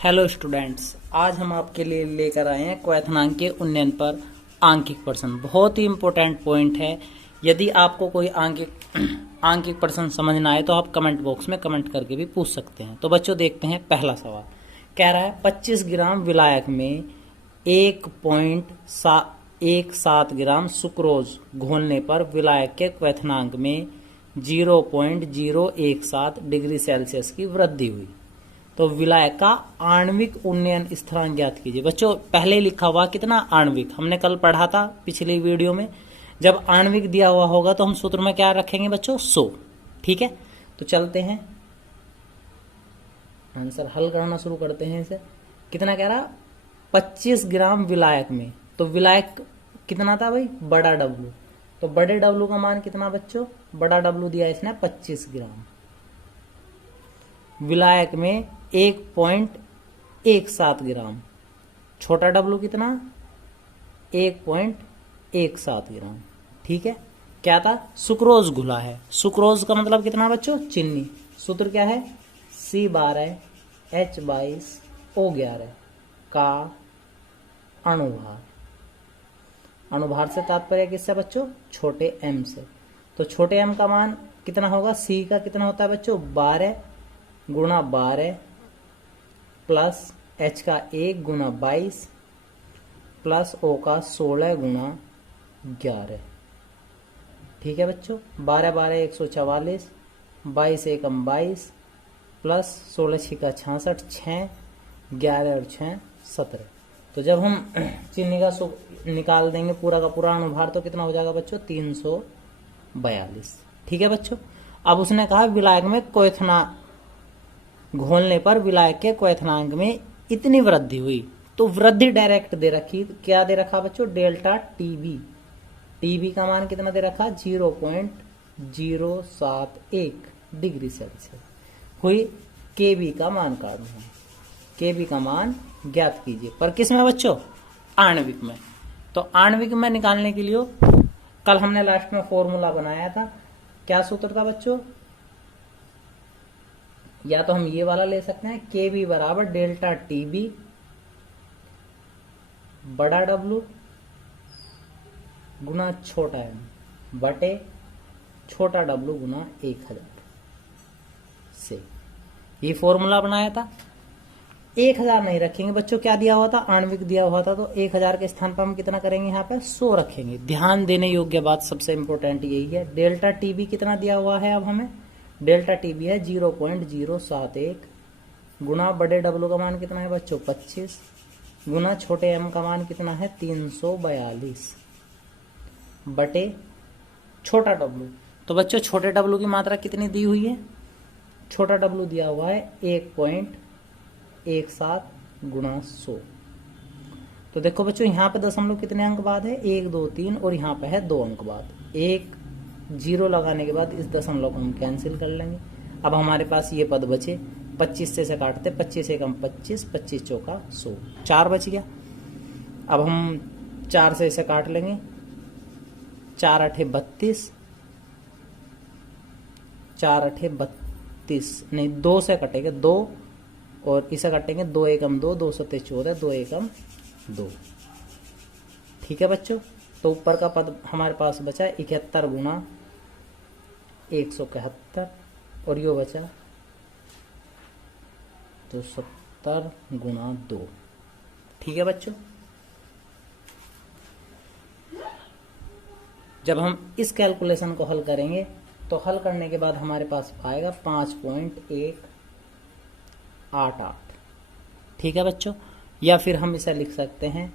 Hello students, आज हम आपके लिए लेकर आए हैं क्वैथनांक के उन्नयन पर आंकिक प्रश्न। बहुत ही इम्पोर्टेंट पॉइंट है। यदि आपको कोई आंकिक प्रश्न समझ ना आए तो आप कमेंट बॉक्स में कमेंट करके भी पूछ सकते हैं। तो बच्चों देखते हैं पहला सवाल। कह रहा है 25 ग्राम विलायक में 1.17 ग्राम सुक्रोज घोलने पर विलायक के क्वैथनांक में 0.017 डिग्री सेल्सियस की वृद्धि हुई। तो विलायक का आणविक उन्नयन स्थिरांक ज्ञात कीजिए। बच्चों पहले लिखा हुआ कितना आणविक हमने कल पढ़ा था पिछली वीडियो में। जब आणविक दिया हुआ होगा तो हम सूत्र में क्या रखेंगे बच्चों? 100। ठीक है, तो चलते हैं आंसर हल करना शुरू करते हैं। इसे कितना कह रहा? 25 ग्राम विलायक में। तो विलायक कितना था भाई? बड़ा डब्लू। तो बड़े डब्लू का मान कितना बच्चों? बड़ा डब्लू दिया इसने 25 ग्राम। विलायक में 1.17 ग्राम। छोटा डब्लू कितना? 1.17 ग्राम। ठीक है, क्या था? सुक्रोज घुला है। सुक्रोज का मतलब कितना बच्चों? चीनी। सूत्र क्या है? C12H22O11 का अणुभार। अणुभार से तात्पर्य किससे बच्चों? छोटे m से। तो छोटे m का मान कितना होगा? C का कितना होता है बच्चों? 12 गुणा 12 प्लस H का 1 गुणा 22 प्लस O का 16 गुणा 11। ठीक है बच्चों, 12 12 144, 22 एकम 22 प्लस 16 छिका 66, 6 11 और 6 17। तो जब हम चीनी का निकाल देंगे पूरा का पूरा अणुभार तो कितना हो जाएगा बच्चों? 342। ठीक है बच्चों, अब उसने कहा विलायक में क्वैथनांक घोलने पर विलायक के क्वैथनांक में इतनी वृद्धि हुई। तो वृद्धि डायरेक्ट दे रखी। क्या दे रखा बच्चों? Delta TB. टीबी का मान कितना दे रखा? 0.071 डिग्री सेल्सियस हुई। केबी का मान काटना है। केबी का मान ज्ञात कीजिए। पर किस में बच्चों? आणविक में। तो आणविक में निकालने के लिए कल हमने लास्ट में फॉर्मूला बनाया था। क्या सूत्र था बच्चों? या तो हम ये वाला ले सकते हैं, केबी बराबर डेल्टा टीबी बड़ा डब्लू गुना छोटा एम बटे छोटा डब्लू गुना 1000 से ये फॉर्मूला बनाया था। 1000 नहीं रखेंगे बच्चों, क्या दिया हुआ था? आणविक दिया हुआ था। तो 1000 के स्थान पर हम कितना करेंगे? यहाँ पे 100 रखेंगे। ध्यान देने योग्य बात सबसे इंपॉर्टेंट यही है। डेल्टा टीबी कितना दिया हुआ है? अब हमें डेल्टा टीबी है 0.071 गुना बड़े डब्लू का मान कितना है बच्चों? 25 गुना छोटे एम का मान कितना है? 342 बटे छोटा डब्लू। तो बच्चों छोटे डब्लू की मात्रा कितनी दी हुई है? छोटा डब्लू दिया हुआ है 1.17 गुना 100। तो देखो बच्चों यहाँ पे दशमलव कितने अंक बाद है? 1 2 3 और यहाँ पे है 2 अंक बाद। 1 0 लगाने के बाद इस दशमलव को हम कैंसिल कर लेंगे। अब हमारे पास ये पद बचे। 25 से काटते 25 एकम 25, 25 चौका 100, 4 बच गया। अब हम 4 से इसे काट लेंगे। 4 8 32, 4 8 32 नहीं, 2 से कटेंगे 2 और इसे काटेंगे 2 एकम 2, 2 7 14, 2 एकम 2। ठीक है बच्चों, तो ऊपर का पद हमारे पास बचा 71 गुना 171 और यो बचा तो 70 गुना 2। ठीक है बच्चों, जब हम इस कैलकुलेशन को हल करेंगे तो हल करने के बाद हमारे पास आएगा 5.188। ठीक है बच्चों, या फिर हम इसे लिख सकते हैं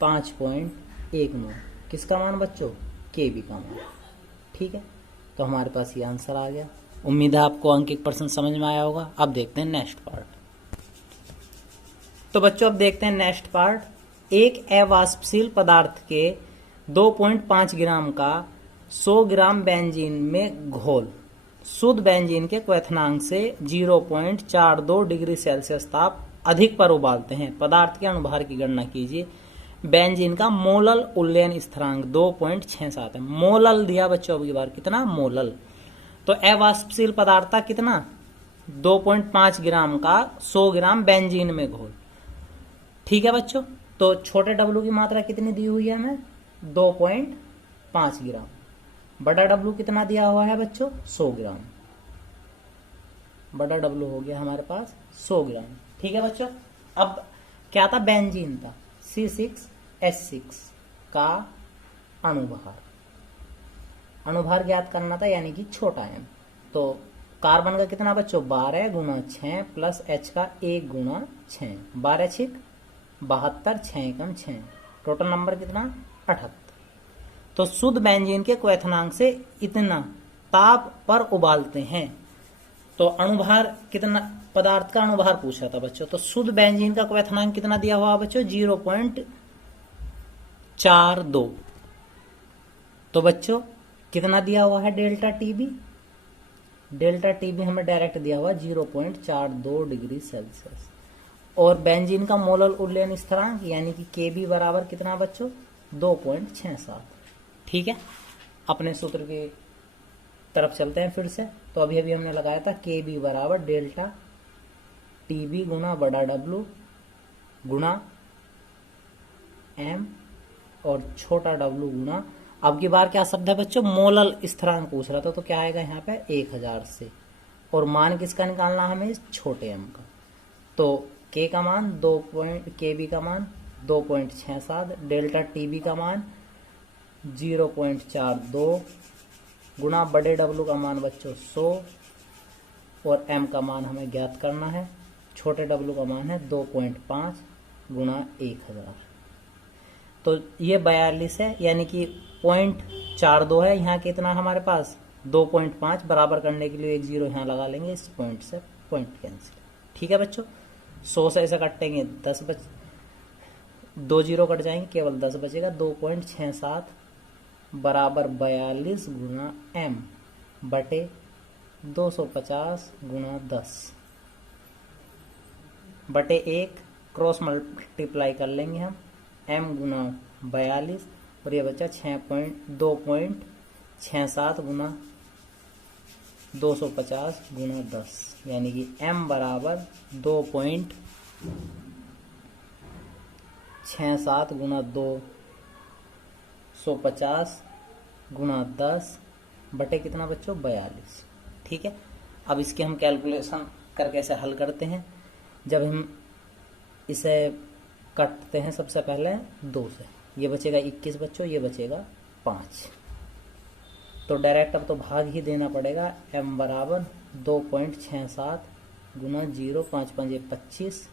5.19। किसका मान बच्चों? केबी का मान। ठीक है, तो हमारे पास ये आंसर आ गया। उम्मीद है आपको अंकिक प्रश्न समझ में आया होगा। अब देखते हैं नेक्स्ट पार्ट। तो बच्चों अब देखते हैं नेक्स्ट पार्ट। एक अवाष्पशील पदार्थ के 2.5 ग्राम का 100 ग्राम बेंजीन में घोल शुद्ध बेंजीन के क्वैथनांक से 0.42 डिग्री सेल्सियस ताप अधिक पर उबालते हैं। पदार्थ के अणुभार की गणना कीजिए। बेंजीन का मोलल उन्नयन स्थिरांक 2.67 है। मोलल दिया बच्चों, अब की बार कितना? मोलल। तो अवाष्पशील पदार्थ कितना? 2.5 ग्राम का 100 ग्राम बेंजीन में घोल। ठीक है बच्चों, तो छोटे डब्लू की मात्रा कितनी दी हुई है हमें? 2.5 ग्राम। बड़ा डब्लू कितना दिया हुआ है बच्चों? 100 ग्राम। बड़ा डब्लू हो गया हमारे पास 100 ग्राम। ठीक है बच्चों, अब क्या था? बेंजीन था, C6H6 का अणुभार। अणुभार ज्ञात करना था, यानी कि छोटा m। तो कार्बन का कितना बच्चों? 12 गुना 6 प्लस H का 1 गुना 6, 12 छिक 72, 6 कम 6, टोटल नंबर कितना? 78। तो शुद्ध बेंजीन के क्वथनांक से इतना ताप पर उबालते हैं। तो अणुभार कितना, पदार्थ का अणुभार पूछा था बच्चों। तो शुद्ध बेंजीन का क्वथनांक कितना दिया हुआ बच्चों? 0.42। तो बच्चों कितना दिया हुआ है? Delta TB. डेल्टा टीबी हमें डायरेक्ट दिया हुआ 0.42 डिग्री सेल्सियस। और बेंजीन का मोलल उल्लयन स्थिरांक यानी कि केबी बराबर कितना बच्चों? 2.67। ठीक है, अपने सूत्र की तरफ चलते हैं फिर से। तो अभी अभी हमने लगाया था केबी बराबर डेल्टा टीबी गुना बड़ा डब्लू गुना एम और छोटा डब्लू गुना, अब की बार क्या शब्द है बच्चों? मोलल स्थिरांक पूछ रहा था, तो क्या आएगा यहाँ पे? 1000 से। और मान किसका निकालना हमें? छोटे एम का। तो के का मान केबी का मान 2.67, डेल्टा टीबी का मान 0.42 गुना बड़े डब्लू का मान बच्चों 100 और एम का मान हमें ज्ञात करना है। छोटे डब्लू का मान है 2.5 गुना 1000। तो ये 42 है, यानी कि 0.42 है। यहाँ कितना हमारे पास? 2.5। बराबर करने के लिए एक जीरो यहाँ लगा लेंगे, इस पॉइंट से पॉइंट कैंसिल। ठीक है बच्चों, 100 से ऐसे काटेंगे 10 2 जीरो कट जाएंगे, केवल 10 बचेगा। 2.67 बराबर 42 गुना m बटे 250 गुना 10 बटे 1, क्रॉस मल्टीप्लाई कर लेंगे हम, m गुना 42 और ये बच्चा 2.67 गुना 250 गुना 10, यानी कि m बराबर 2.67 गुना 250 गुना 10 बटे कितना बच्चों? 42। ठीक है, अब इसके हम कैलकुलेशन करके इसे हल करते हैं। जब हम इसे काटते हैं सबसे पहले 2 से, ये बचेगा 21 बच्चों, ये बचेगा 5। तो डायरेक्ट अब तो भाग ही देना पड़ेगा। m बराबर 2.67 गुना 0, 5 5 25,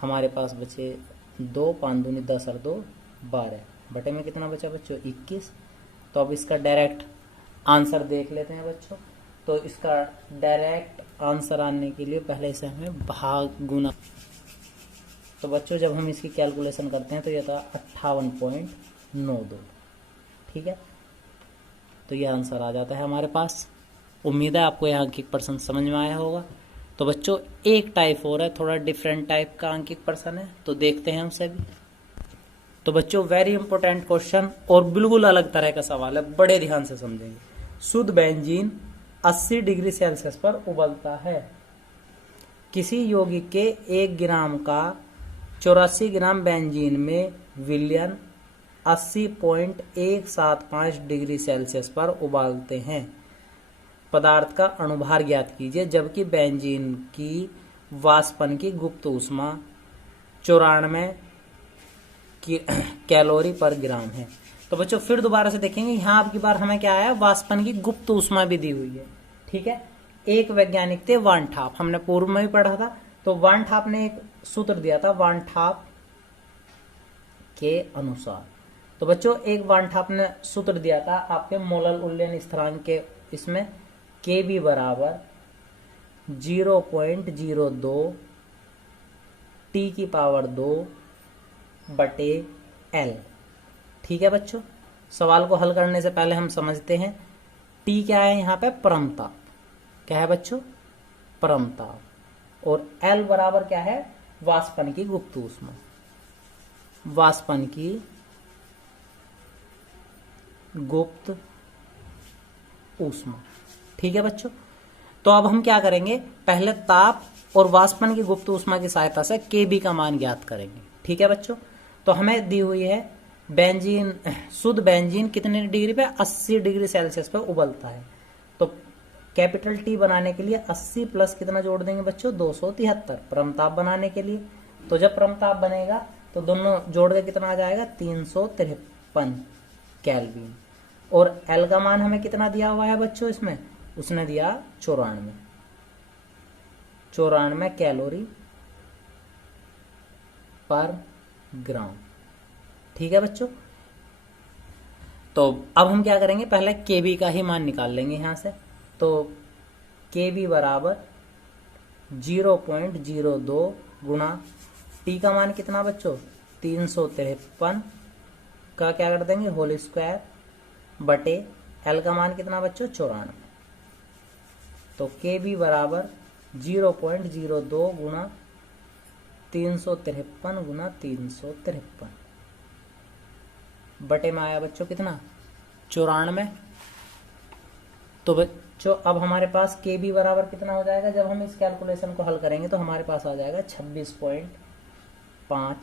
हमारे पास बचे 2, 5 दूनी 10 और 2 12 बटे में कितना बचा बच्चों? 21। तो अब इसका डायरेक्ट आंसर देख लेते हैं बच्चों। तो इसका डायरेक्ट आंसर आने के लिए पहले इसे हमें भाग गुना। तो बच्चों जब हम इसकी कैलकुलेशन करते हैं तो यह था 58.92। ठीक है, तो यह आंसर आ जाता है हमारे पास। उम्मीद है आपको यह अंकित प्रश्न समझ में आया होगा। तो बच्चों एक टाइप और है, थोड़ा डिफरेंट टाइप का अंकित प्रश्न है, तो देखते हैं हम सभी। तो बच्चों वेरी इंपॉर्टेंट क्वेश्चन और बिल्कुल अलग तरह का सवाल है, बड़े ध्यान से समझेंगे। शुद्ध बेंजीन 80 डिग्री सेल्सियस पर उबलता है। किसी यौगिक के 1 ग्राम का 84 ग्राम बेंजीन में विलयन 80.175 डिग्री सेल्सियस पर उबालते हैं। पदार्थ का अणुभार ज्ञात कीजिए, जबकि बेंजीन की वाष्पन की गुप्त ऊष्मा 94 कैलोरी पर ग्राम है। तो बच्चों फिर दोबारा से देखेंगे, यहाँ आपकी बार हमें क्या आया? वाष्पन की गुप्त ऊष्मा भी दी हुई है। ठीक है, एक वैज्ञानिक थे वान ठाप, हमने पूर्व में भी पढ़ा था। तो वान ठाप ने एक सूत्र दिया था वान ठाप के अनुसार। तो बच्चों एक वान ठाप ने सूत्र दिया था आपके मोलल उल्लयन स्थिरांक के, इसमें के बी बराबर 0.02 टी की पावर 2 बटे एल। ठीक है बच्चों, सवाल को हल करने से पहले हम समझते हैं टी क्या है यहाँ पे? परमताप। क्या है बच्चों? परमताप। और एल बराबर क्या है? वाष्पन की गुप्त ऊष्मा। वाष्पन की गुप्त ऊष्मा। ठीक है बच्चों, तो अब हम क्या करेंगे, पहले ताप और वाष्पन की गुप्त ऊष्मा की सहायता से Kb का मान ज्ञात करेंगे। ठीक है बच्चों, तो हमें दी हुई है बेंजीन, शुद्ध बेंजीन कितने डिग्री पे, 80 डिग्री सेल्सियस पे उबलता है। तो कैपिटल T बनाने के लिए 80 प्लस कितना जोड़ देंगे बच्चों, 273 परमताप बनाने के लिए। तो जब परमताप बनेगा तो दोनों जोड़ के कितना आ जाएगा, 353 केल्विन। और L का मान हमें कितना दिया हुआ है बच्चों, इसमें उसने दिया 94 कैलोरी पर ग्राम। ठीक है बच्चों, तो अब हम क्या करेंगे, पहले Kb का ही मान निकाल लेंगे यहां से। तो Kb बराबर 0.02 गुणा T का मान कितना बच्चों, 353 का क्या कर देंगे, होल स्क्वायर बटे L का मान कितना बच्चों, 94। तो Kb बराबर 0.02 गुणा 353 गुणा 353 बटे में आया बच्चों कितना, 94। तो बच्चों अब हमारे पास Kb बराबर कितना हो जाएगा, जब हम इस कैलकुलेशन को हल करेंगे तो हमारे पास आ जाएगा 26.51।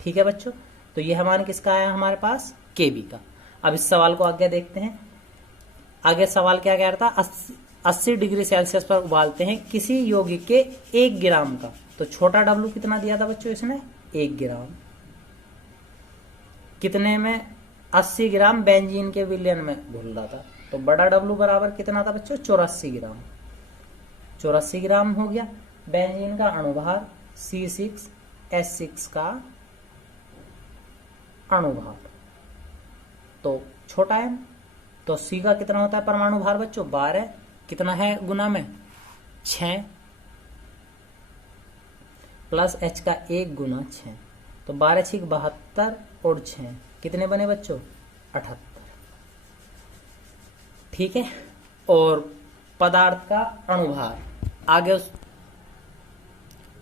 ठीक है बच्चों, तो यह मान किसका आया हमारे पास, Kb का। अब इस सवाल को आगे देखते हैं। आगे सवाल क्या कह रहा था, 80 डिग्री सेल्सियस पर उबालते हैं किसी यौगिक के 1 ग्राम का। तो छोटा W कितना दिया था बच्चों इसने, 1 ग्राम। कितने में, 80 ग्राम बेंजीन के विलयन में घुल रहा था। तो बड़ा W बराबर कितना था बच्चों, 84 ग्राम। 84 ग्राम हो गया। बेंजीन का अणुभार C6H6 का अणुभार, तो छोटा m। तो C का कितना होता है परमाणु भार बच्चों, 12। कितना है गुना में, 6 प्लस H का 1 गुना 6। तो 12 6 72 और 6 कितने बने बच्चों, 78। ठीक है, और पदार्थ का अणुभार आगे।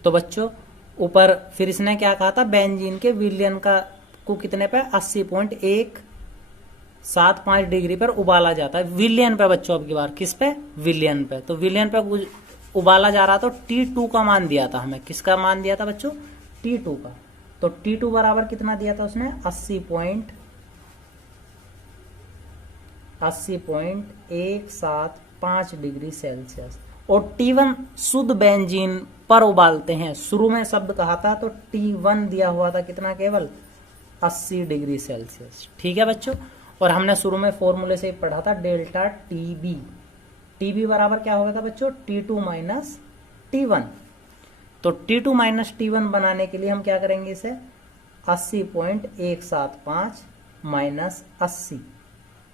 तो बच्चों ऊपर फिर इसने क्या कहा था, बेंजीन के विलयन का को कितने पे, 80.175 डिग्री पर उबाला जाता है। विलयन पे बच्चों, अब की बार किस पे, विलयन पे। तो विलयन पे उबाला जा रहा, तो T2 का मान दिया था हमें। किसका मान दिया था बच्चों, T2 का। तो T2 बराबर कितना दिया था उसने, 80.175 डिग्री सेल्सियस। और T1 शुद्ध बेंजीन पर उबालते हैं, शुरू में शब्द कहा था तो T1 दिया हुआ था कितना, केवल 80 डिग्री सेल्सियस। ठीक है बच्चों, और हमने शुरू में फॉर्मूले से पढ़ा था डेल्टा Tb। Tb बराबर क्या होगा था बच्चों, T2 माइनस T1। तो T2 माइनस T1 बनाने के लिए हम क्या करेंगे, इसे 80.175 माइनस 80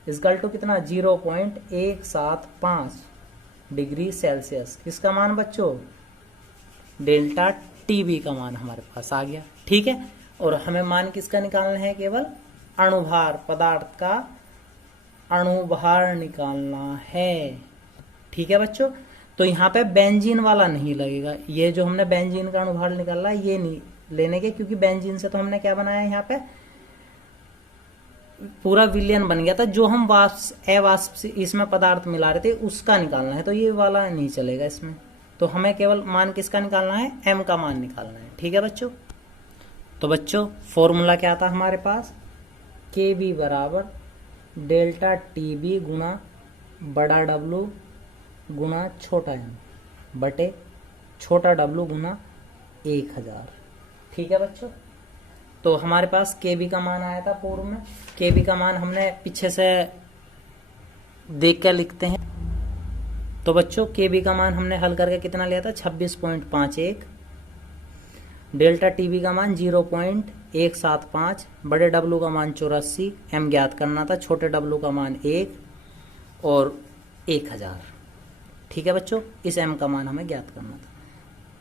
इसकल टू कितना, 0.175 डिग्री सेल्सियस। किसका मान बच्चों, डेल्टा Tb का मान हमारे पास आ गया। ठीक है, और हमें मान किसका निकालना है, केवल अणुभार, पदार्थ का अणुभार निकालना है। ठीक है बच्चों, तो यहाँ पे बेंजीन वाला नहीं लगेगा। ये जो हमने बेंजीन का अणुभार निकाला ये नहीं लेने के, क्योंकि बेंजीन से तो हमने क्या बनाया, यहाँ पे पूरा विलयन बन गया था। जो हम अवाष्प इसमें पदार्थ मिला रहे थे उसका निकालना है, तो ये वाला नहीं चलेगा इसमें। तो हमें केवल मान किसका निकालना है, M का मान निकालना है। ठीक है बच्चों, तो बच्चों फॉर्मूला क्या था हमारे पास, Kb बराबर डेल्टा Tb गुना बड़ा W गुना छोटा m बटे छोटा W गुना 1000। ठीक है बच्चों, तो हमारे पास Kb का मान आया था पूर्व में। Kb का मान हमने पीछे से देख कर लिखते हैं। तो बच्चों Kb का मान हमने हल करके कितना लिया था, 26.51। डेल्टा Tb का मान 0.175, बड़े W का मान 84, m ज्ञात करना था, छोटे W का मान 1 और 1000। ठीक है बच्चों, इस m का मान हमें ज्ञात करना था।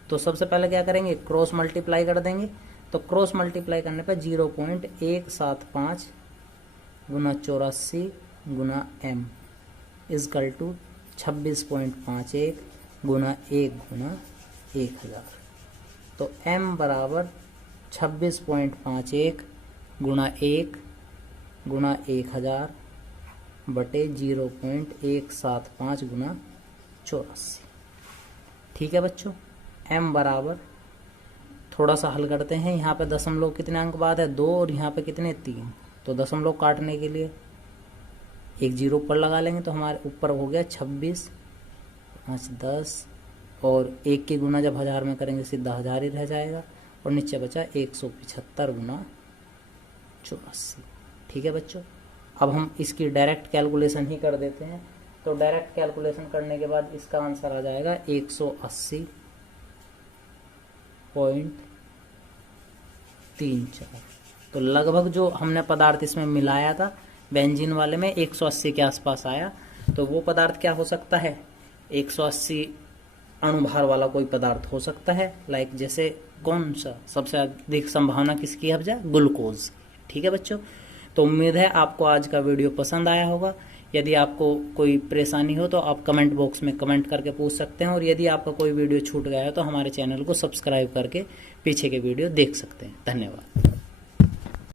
तो सबसे पहले क्या करेंगे, क्रॉस मल्टीप्लाई कर देंगे। तो क्रॉस मल्टीप्लाई करने पर 0.175 गुना 84 गुना m इजकल टू 26.51 गुना 1 गुना 1000। तो m बराबर 26.51 गुना 1 गुना 1000 बटे 0.175 गुना 84। ठीक है बच्चों, m बराबर, थोड़ा सा हल करते हैं। यहाँ पे दशमलव कितने अंक बाद है 2 और यहाँ पे कितने 3, तो दशमलव काटने के लिए एक जीरो ऊपर लगा लेंगे तो हमारे ऊपर हो गया 26, 5 10 और 1 की गुना जब 1000 में करेंगे सीधा 1000 ही रह जाएगा और नीचे बचा 175 गुना 84। ठीक है बच्चों, अब हम इसकी डायरेक्ट कैलकुलेशन ही कर देते हैं। तो डायरेक्ट कैलकुलेशन करने के बाद इसका आंसर आ जाएगा 180.34। तो लगभग जो हमने पदार्थ इसमें मिलाया था बेंजीन वाले में 180 के आसपास आया। तो वो पदार्थ क्या हो सकता है, 180 अणुभार वाला कोई पदार्थ हो सकता है। लाइक जैसे कौन सा सबसे अधिक संभावना किसकी है, ग्लूकोज। ठीक है बच्चों, तो उम्मीद है आपको आज का वीडियो पसंद आया होगा। यदि आपको कोई परेशानी हो तो आप कमेंट बॉक्स में कमेंट करके पूछ सकते हैं, और यदि आपका कोई वीडियो छूट गया है तो हमारे चैनल को सब्सक्राइब करके पीछे के वीडियो देख सकते हैं। धन्यवाद।